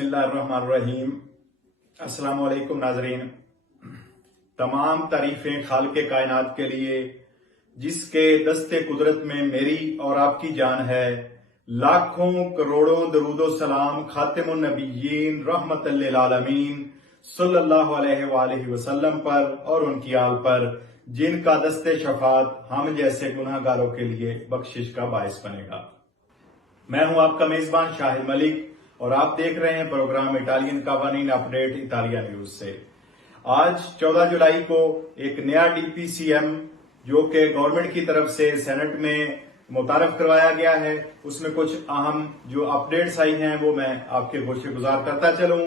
बिस्मिल्लाहिर्रहमानिर्रहीम। अस्सलाम वालेकुम नाजरीन। तमाम तारीफें खालिक़े कायनात के लिए जिसके दस्ते कुदरत में मेरी और आपकी जान है। लाखों करोड़ों दरूदो सलाम खातिमुन नबिय्यीन रहमतल लिल आलमीन सल्लल्लाहु अलैहि वसल्लम पर और उनकी आल पर, जिनका दस्ते शफात हम जैसे गुनाहगारों के लिए बख्शिश का बायस बनेगा। मैं हूं आपका मेजबान शाहिद मलिक और आप देख रहे हैं प्रोग्राम इटालियन कवानीन अपडेट इटालिया न्यूज से। आज 14 जुलाई को एक नया डीपीसीएम जो कि गवर्नमेंट की तरफ से सेनेट में मुतारफ करवाया गया है, उसमें कुछ अहम जो अपडेट्स आई हैं वो मैं आपके गोशे गुजार करता चलूं।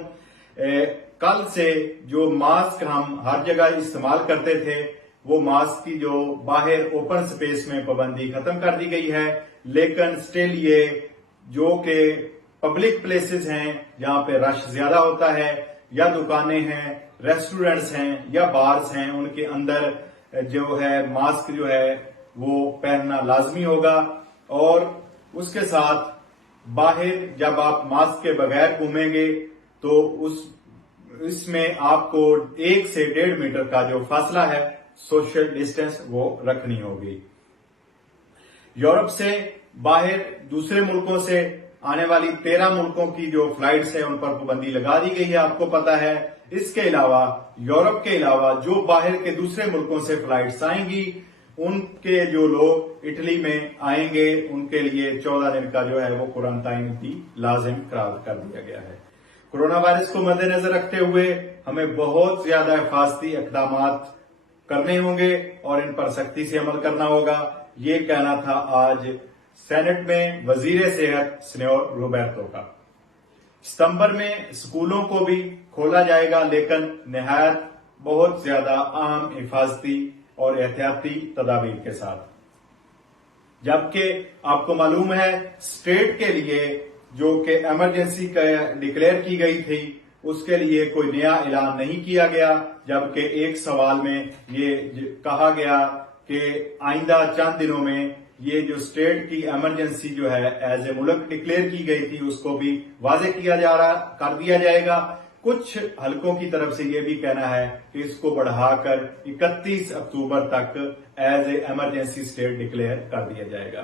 कल से जो मास्क हम हर जगह इस्तेमाल करते थे, वो मास्क की जो बाहर ओपन स्पेस में पाबंदी खत्म कर दी गई है, लेकिन स्टिल ये जो कि पब्लिक प्लेसेस हैं जहां पे रश ज्यादा होता है, या दुकानें हैं, रेस्टोरेंट्स हैं या बार्स हैं, उनके अंदर जो है मास्क जो है वो पहनना लाजमी होगा। और उसके साथ बाहर जब आप मास्क के बगैर घूमेंगे तो इसमें आपको 1 से 1.5 मीटर का जो फासला है, सोशल डिस्टेंस, वो रखनी होगी। यूरोप से बाहर दूसरे मुल्कों से आने वाली 13 मुल्कों की जो फ्लाइट्स है उन पर पाबंदी लगा दी गई है, आपको पता है। इसके अलावा यूरोप के अलावा जो बाहर के दूसरे मुल्कों से फ्लाइट्स आएंगी, उनके जो लोग इटली में आएंगे उनके लिए 14 दिन का जो है वो क्वारंटाइन भी लाजिम करार कर दिया गया है। कोरोना वायरस को मद्देनजर रखते हुए हमें बहुत ज्यादा हिफाजती इकदाम करने होंगे और इन पर सख्ती से अमल करना होगा। ये कहना था आज सेनेट में वजीर सेहत सिन्योर रोबर्टो का। सितंबर में स्कूलों को भी खोला जाएगा, लेकिन निहायत बहुत ज्यादा अहम हिफाजती और एहतियाती तदाबीर के साथ। जबकि आपको मालूम है स्टेट के लिए जो कि इमरजेंसी डिक्लेयर की गई थी, उसके लिए कोई नया ऐलान नहीं किया गया, जबकि एक सवाल में ये कहा गया कि आइंदा चंद दिनों में ये जो स्टेट की इमरजेंसी जो है एज ए मुल्क डिक्लेयर की गई थी, उसको भी वाजे कर दिया जाएगा। कुछ हलकों की तरफ से ये भी कहना है कि इसको बढ़ाकर 31 अक्टूबर तक as a emergency state declare कर दिया जाएगा।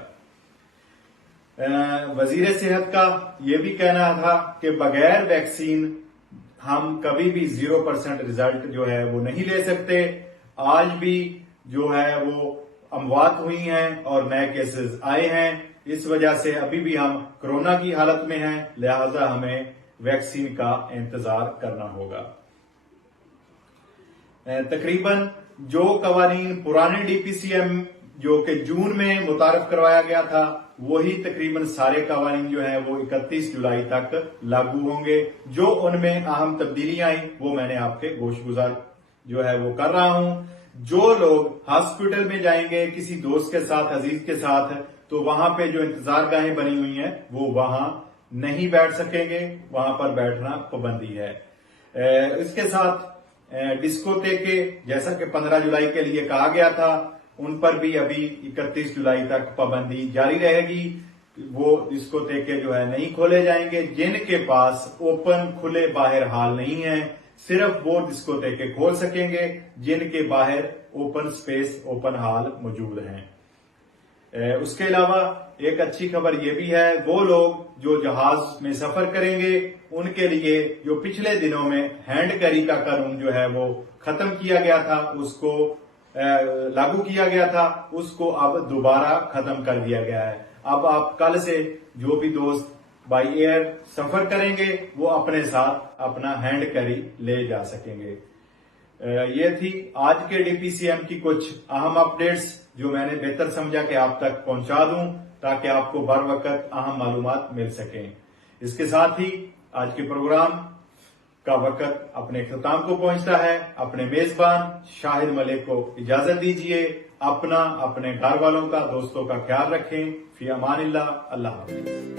वजीर सेहत का ये भी कहना था कि बगैर वैक्सीन हम कभी भी 0% रिजल्ट जो है वो नहीं ले सकते। आज भी जो है वो अमवात हुई हैं और नए केसेस आए हैं, इस वजह से अभी भी हम कोरोना की हालत में हैं, लिहाजा हमें वैक्सीन का इंतजार करना होगा। तकरीबन जो कवानीन पुराने डीपीसीएम जो कि जून में मुतारफ करवाया गया था, वही तकरीबन सारे कवानीन जो है वो 31 जुलाई तक लागू होंगे। जो उनमें अहम तब्दीलियां आई वो मैंने आपके गोश गुजार जो है वो कर रहा हूं। जो लोग हॉस्पिटल में जाएंगे किसी दोस्त के साथ, अजीज के साथ, तो वहां पे जो इंतजार गाहें बनी हुई हैं वो वहां नहीं बैठ सकेंगे, वहां पर बैठना पाबंदी है। इसके साथ डिस्कोटेके जैसा कि 15 जुलाई के लिए कहा गया था, उन पर भी अभी 31 जुलाई तक पाबंदी जारी रहेगी। वो डिस्कोटेके जो है नहीं खोले जाएंगे। जिनके पास ओपन खुले बाहर हाल नहीं है, सिर्फ वो डिस्कोटेके खोल सकेंगे जिनके बाहर ओपन स्पेस, ओपन हाल मौजूद हैं। उसके अलावा एक अच्छी खबर ये भी है, वो लोग जो जहाज में सफर करेंगे उनके लिए जो पिछले दिनों में हैंड कैरी का कानून जो है वो खत्म किया गया था, उसको लागू किया गया था, उसको अब दोबारा खत्म कर दिया गया है। अब आप कल से जो भी दोस्त बाई एयर सफर करेंगे वो अपने साथ अपना हैंड कैरी ले जा सकेंगे। ये थी आज के डीपीसीएम की कुछ अहम अपडेट्स जो मैंने बेहतर समझा कि आप तक पहुंचा दूं, ताकि आपको बर वक्त अहम मालूमात मिल सकें। इसके साथ ही आज के प्रोग्राम का वक्त अपने इख्तिताम को पहुंचता है। अपने मेजबान शाहिद मलिक को इजाजत दीजिए। अपना, अपने घर वालों का, दोस्तों का ख्याल रखें। फी अमानिल्लाह। अल्लाह हाफिज।